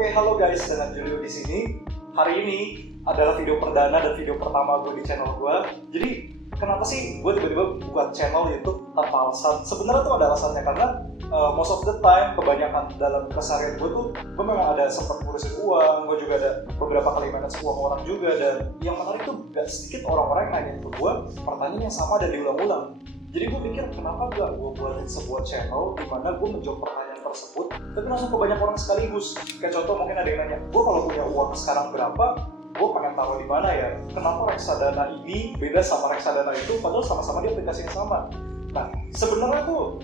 Oke, halo guys, dengan Julio di sini. Hari ini adalah video perdana dan video pertama gue di channel gue. Jadi, kenapa sih gue tiba-tiba buat channel YouTube tanpa alasan? Sebenarnya tuh ada alasannya karena most of the time, kebanyakan dalam keseharian gue tuh, gue memang ada sempat ngurusin uang, gue juga ada beberapa kali manage uang orang juga, dan yang menarik tuh gak sedikit orang-orang yang nanya ke gue pertanyaan yang sama dan diulang-ulang. Jadi gue pikir kenapa gak gue buatin sebuah channel di mana gue menjawab pertanyaan tersebut tapi langsung ke banyak orang sekaligus. Kayak contoh mungkin ada yang nanya, gue kalau punya uang sekarang berapa, gue pengen taruh di mana ya? Kenapa reksadana ini beda sama reksadana itu padahal sama-sama di aplikasi yang sama? Nah, sebenarnya tuh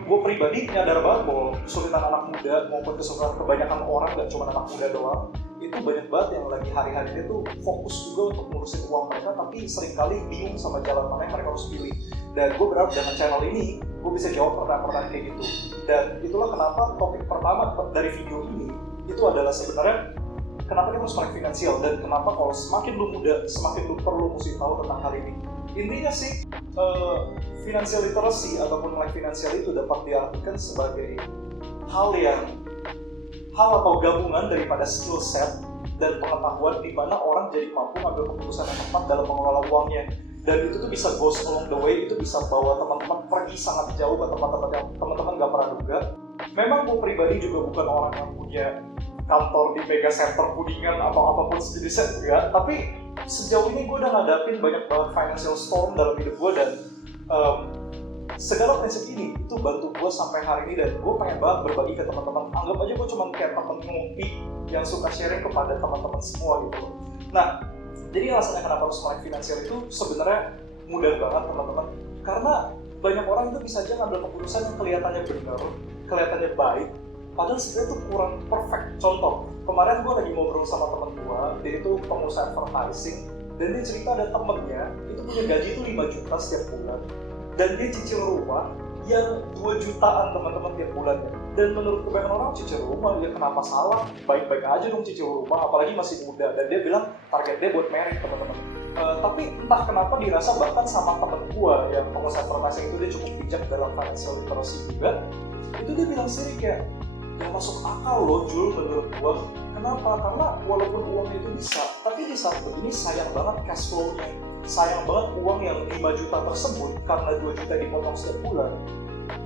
gue pribadi nyadar banget bahwa kesulitan anak muda maupun kesulitan kebanyakan orang, gak cuma anak muda doang, itu banyak banget yang lagi hari-hari ini tuh fokus juga untuk ngurusin uang mereka tapi seringkali bingung sama jalan mana yang mereka harus pilih. Dan gue berharap dengan channel ini gue bisa jawab pertanyaan-pertanyaan kayak gitu. Dan itulah kenapa topik pertama dari video ini itu adalah sebenarnya kenapa kita harus melek finansial dan kenapa kalau semakin lu muda semakin lu perlu mesti tahu tentang hal ini. Intinya sih financial literacy ataupun melek finansial itu dapat diartikan sebagai hal atau gabungan daripada skill set dan pengetahuan di mana orang jadi mampu mengambil keputusan yang tepat dalam mengelola uangnya. Dan itu tuh bisa goes along the way, itu bisa bawa teman-teman pergi sangat jauh ke tempat-tempat yang teman-teman gak pernah duga. Memang gue pribadi juga bukan orang yang punya kantor di mega center Kuningan atau apapun sejenisnya, enggak. Tapi sejauh ini gue udah ngadapin banyak banget financial storm dalam hidup gue dan segala prinsip ini itu bantu gue sampai hari ini dan gue pengen banget berbagi ke teman-teman. Anggap aja gue cuma kayak temen ngopi yang suka sharing kepada teman-teman semua gitu. Nah, jadi alasannya kenapa harus melek finansial itu sebenarnya mudah banget teman-teman. Karena banyak orang itu bisa aja ngambil keputusan yang kelihatannya benar, kelihatannya baik, padahal sebenarnya itu kurang perfect. Contoh, kemarin gue lagi ngobrol sama temen gue, dia itu pengusaha advertising, dan dia cerita ada temennya itu punya gaji itu 5 juta setiap bulan, dan dia cicil rumah yang 2 jutaan teman-teman tiap bulannya. Dan menurut kebanyakan orang cicil rumah, ya kenapa salah? Baik-baik aja dong cicil rumah, apalagi masih muda. Dan dia bilang target dia buat merit teman-teman. Tapi entah kenapa dirasa bahkan sama temen gua yang pengusaha advertising itu dia cukup bijak dalam financial literacy juga. Itu dia bilang sendiri kayak gak masuk akal loh Jul menurut gua. Kenapa? Karena walaupun uangnya itu bisa, tapi di saat begini sayang banget cash flow-nya. Sayang banget uang yang 5 juta tersebut karena 2 juta dipotong setiap bulan.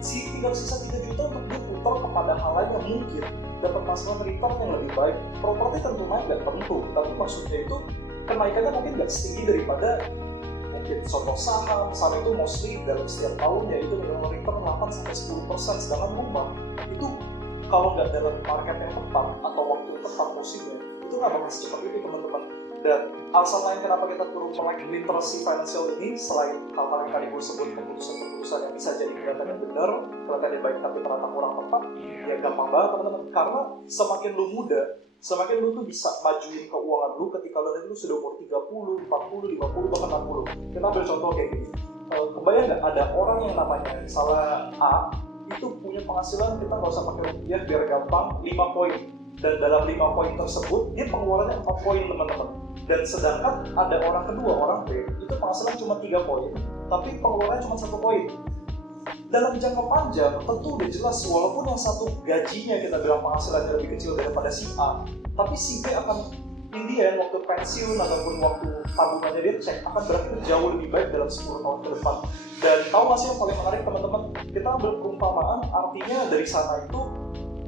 Tinggal sisa 3 juta untuk diputar kepada hal lain yang mungkin dapat masalah return yang lebih baik. Properti tentu naik nggak tentu, tapi maksudnya itu kenaikannya mungkin nggak setinggi daripada mungkin contoh saham itu mostly dalam setiap tahunnya itu minimum return 8-10%, sedangkan rumah itu kalau nggak dalam market yang tepat atau waktu yang tepat musimnya itu nggak bakal secepat itu teman-teman. Dan alasan lain kenapa kita perlu melek literasi financial ini selain hal-hal yang tadi gue sebut, keputusan-keputusan yang bisa jadi kelihatannya benar, kelihatannya baik tapi ternyata kurang tepat, ya gampang banget teman-teman. Karena semakin lu muda, semakin lu tuh bisa majuin keuangan lu ketika lu sudah umur 30, 40, 50, bahkan 60. Kita ambil contoh kayak gini. Kebayang nggak ada orang yang namanya misalnya A, itu punya penghasilan, kita nggak usah pakai rupiah biar gampang, 5 poin. Dan dalam 5 poin tersebut, dia pengeluarannya 4 poin teman-teman. Dan sedangkan ada orang kedua, orang B, itu penghasilan cuma 3 poin, tapi pengeluarannya cuma 1 poin. Dalam jangka panjang, tentu udah jelas, walaupun yang satu gajinya kita bilang penghasilannya lebih kecil daripada si A, tapi si B akan Indian waktu pensiun ataupun waktu tabungannya dia cek akan berakhir jauh lebih baik dalam 10 tahun ke depan. Dan tahu nggak sih yang paling menarik teman-teman? Kita ambil perumpamaan, artinya dari sana itu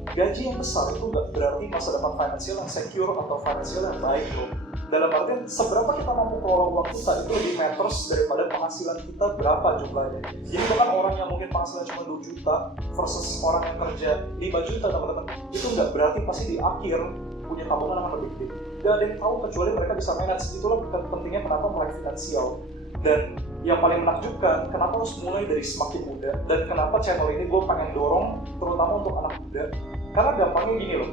gaji yang besar itu nggak berarti masa depan finansial yang secure atau finansial yang baik loh. Dalam artian seberapa kita mampu kelola uang kita itu lebih matters daripada penghasilan kita berapa jumlahnya. Jadi bahkan orang yang mungkin penghasilan cuma 2 juta versus orang yang kerja 5 juta teman-teman, itu nggak berarti pasti di akhir punya tabungan yang lebih gede. Gak ada yang tahu kecuali mereka bisa manage. Itulah pentingnya kenapa melek finansial. Dan yang paling menakjubkan, kenapa harus mulai dari semakin muda dan kenapa channel ini gue pengen dorong terutama untuk anak muda. Karena gampangnya gini loh,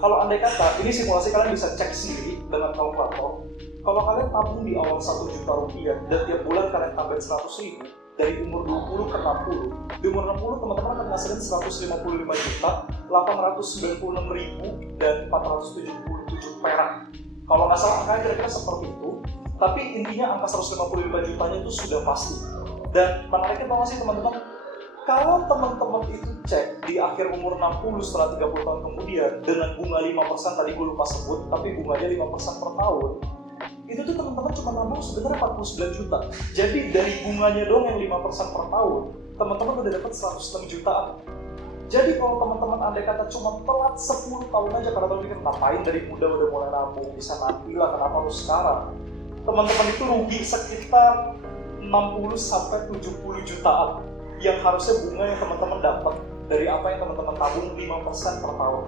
kalau andai kata, ini simulasi kalian bisa cek sendiri dengan kalkulator. Kalau kalian tabung di awal 1 juta rupiah dan tiap bulan kalian tambahin 100 ribu dari umur 20 ke 60, di umur 60 teman-teman akan ngasilin 155 juta 896 ribu dan 477 perak. Kalau nggak salah angkanya kira-kira seperti itu, tapi intinya angka 155 jutanya itu sudah pasti. Dan menariknya tau gak sih teman-teman, kalau teman-teman teman-teman itu cek di akhir umur 60 setelah 30 tahun kemudian dengan bunga 5%, tadi gue lupa sebut, tapi bunganya 5% per tahun, itu tuh teman-teman cuma nabung sebenarnya 49 juta. Jadi dari bunganya doang yang 5% per tahun, teman-teman udah dapat 106 jutaan. Jadi kalau teman-teman andai kata cuma telat 10 tahun aja, karena teman pikir ngapain dari muda udah mulai nabung, bisa nanti lah, kenapa harus sekarang? Teman-teman itu rugi sekitar 60 sampai 70 jutaan yang harusnya bunga yang teman-teman dapat dari apa yang teman-teman tabung 5% per tahun.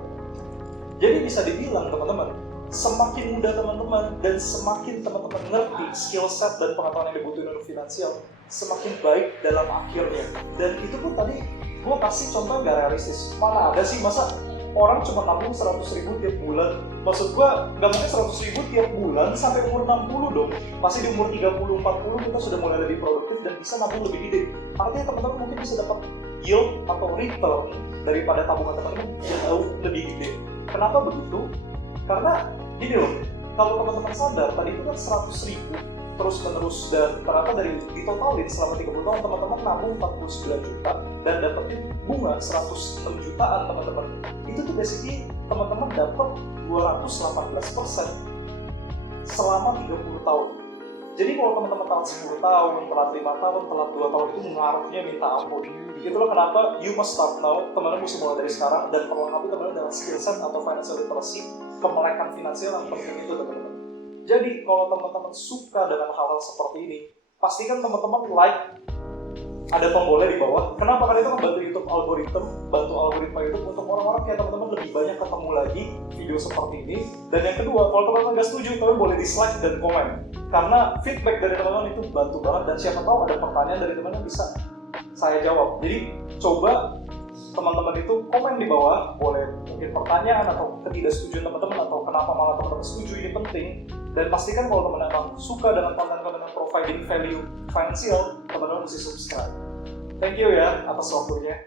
Jadi bisa dibilang teman-teman, semakin muda teman-teman dan semakin teman-teman ngerti skill set dan pengetahuan yang dibutuhin untuk finansial, semakin baik dalam akhirnya. Dan itu pun tadi gue kasih contoh gak realistis. Mana ada sih masa orang cuma nabung 100 ribu tiap bulan? Maksud gue gak mungkin 100 ribu tiap bulan sampai umur 60 dong. Pasti di umur 30-40 kita sudah mulai lebih produktif dan bisa nabung lebih gede. Artinya teman-teman mungkin bisa dapat yield atau return daripada tabungan teman-teman jauh lebih gede. Kenapa begitu? Karena gini loh, kalau teman-teman sadar tadi itu kan 100 ribu terus-menerus, dan ternyata dari ditotalin selama 30 tahun teman-teman nabung 49 juta dan dapetin bunga 106 jutaan teman-teman. Itu tuh basically teman-teman dapat 218% selama 30 tahun. Jadi kalau teman-teman telat 10 tahun, telat 5 tahun, telat 2 tahun, itu ngaruhnya minta ampun. Itulah kenapa you must start now. Teman-teman mesti mulai dari sekarang dan perlahan-lahan teman-teman dengan skill set atau financial literacy, kemelekan finansial yang penting itu teman-teman. Jadi kalau teman-teman suka dengan hal-hal seperti ini, pastikan teman-teman like, ada tombolnya di bawah. Kenapa? Karena itu membantu YouTube bantu algoritma YouTube untuk orang-orang kayak teman-teman lebih banyak ketemu lagi video seperti ini. Dan yang kedua, kalau teman-teman nggak setuju, kalian boleh dislike dan komen. Karena feedback dari teman-teman itu bantu banget, dan siapa tahu ada pertanyaan dari teman-teman bisa saya jawab. Jadi coba teman-teman itu komen di bawah, boleh mungkin pertanyaan atau ketidaksetujuan teman-teman atau kenapa malah teman-teman setuju, ini penting. Dan pastikan kalau teman-teman suka dengan konten-konten yang providing value financial, teman-teman mesti subscribe. Thank you ya atas waktunya.